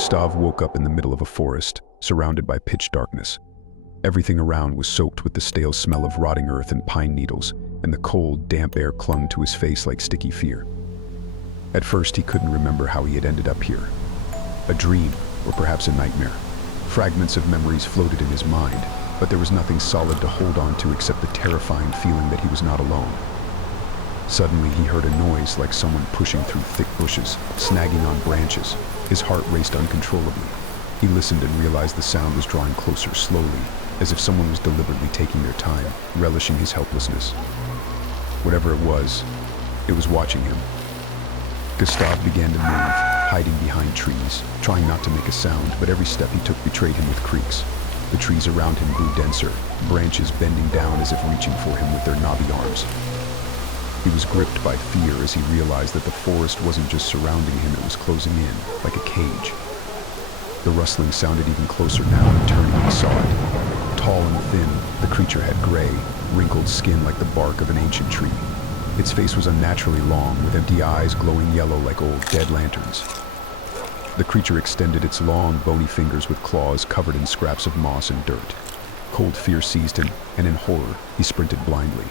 Gustav woke up in the middle of a forest, surrounded by pitch darkness. Everything around was soaked with the stale smell of rotting earth and pine needles, and the cold, damp air clung to his face like sticky fear. At first, he couldn't remember how he had ended up here. A dream, or perhaps a nightmare. Fragments of memories floated in his mind, but there was nothing solid to hold on to except the terrifying feeling that he was not alone. Suddenly, he heard a noise like someone pushing through thick bushes, snagging on branches. His heart raced uncontrollably. He listened and realized the sound was drawing closer slowly, as if someone was deliberately taking their time, relishing his helplessness. Whatever it was watching him. Gustav began to move, hiding behind trees, trying not to make a sound, but every step he took betrayed him with creaks. The trees around him grew denser, branches bending down as if reaching for him with their knobby arms. He was gripped by fear as he realized that the forest wasn't just surrounding him, it was closing in, like a cage. The rustling sounded even closer now, and turning he saw it. Tall and thin, the creature had gray, wrinkled skin like the bark of an ancient tree. Its face was unnaturally long, with empty eyes glowing yellow like old dead lanterns. The creature extended its long, bony fingers with claws covered in scraps of moss and dirt. Cold fear seized him, and in horror, he sprinted blindly.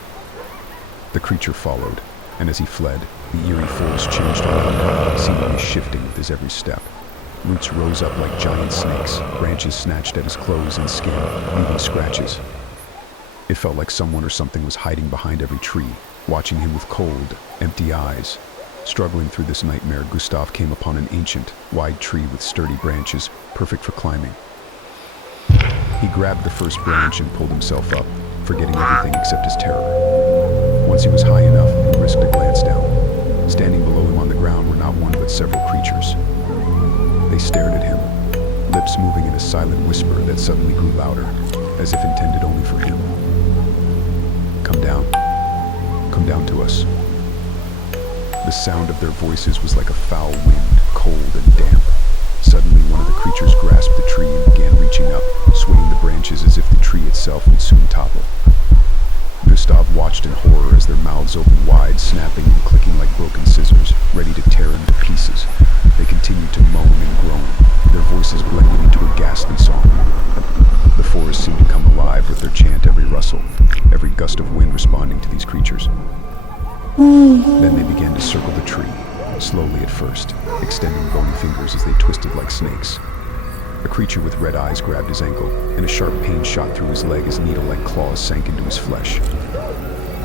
The creature followed, and as he fled, the eerie forest changed around him, seemingly shifting with his every step. Roots rose up like giant snakes, branches snatched at his clothes and skin, leaving scratches. It felt like someone or something was hiding behind every tree, watching him with cold, empty eyes. Struggling through this nightmare, Gustav came upon an ancient, wide tree with sturdy branches, perfect for climbing. He grabbed the first branch and pulled himself up, forgetting everything except his terror. Once he was high enough, he risked a glance down. Standing below him on the ground were not one but several creatures. They stared at him, lips moving in a silent whisper that suddenly grew louder, as if intended only for him. Come down. Come down to us. The sound of their voices was like a foul wind, cold and damp. Suddenly, one of the creatures grasped the tree and began reaching up, swaying the branches as if the tree itself would soon topple. Gustav watched in horror as their mouths opened wide, snapping and clicking like broken scissors, ready to tear him to pieces. They continued to moan and groan, their voices blending into a ghastly song. The forest seemed to come alive with their chant, every rustle, every gust of wind responding to these creatures. Then they began to circle the tree, slowly at first, extending bony fingers as they twisted like snakes. A creature with red eyes grabbed his ankle, and a sharp pain shot through his leg as needle-like claws sank into his flesh.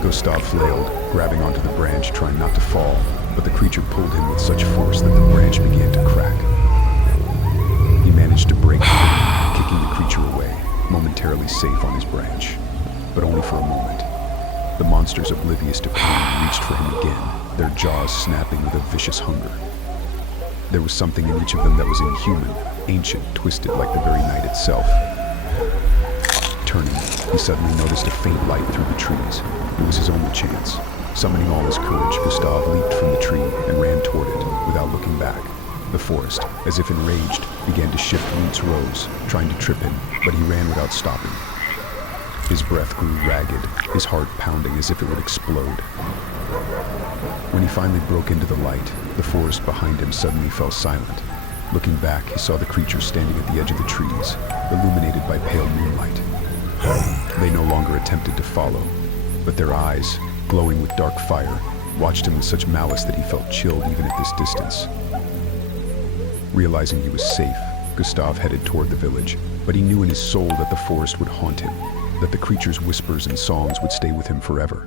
Gustav flailed, grabbing onto the branch, trying not to fall, but the creature pulled him with such force that the branch began to crack. He managed to break free, kicking the creature away, momentarily safe on his branch, but only for a moment. The monsters, oblivious to pain, reached for him again, their jaws snapping with a vicious hunger. There was something in each of them that was inhuman, ancient, twisted like the very night itself. Turning, he suddenly noticed a faint light through the trees. It was his only chance. Summoning all his courage, Gustav leaped from the tree and ran toward it, without looking back. The forest, as if enraged, began to shift. Roots rose, trying to trip him, but he ran without stopping. His breath grew ragged, his heart pounding as if it would explode. When he finally broke into the light, the forest behind him suddenly fell silent. Looking back, he saw the creature standing at the edge of the trees, illuminated by pale moonlight. They no longer attempted to follow, but their eyes, glowing with dark fire, watched him with such malice that he felt chilled even at this distance. Realizing he was safe, Gustav headed toward the village, but he knew in his soul that the forest would haunt him, that the creature's whispers and songs would stay with him forever.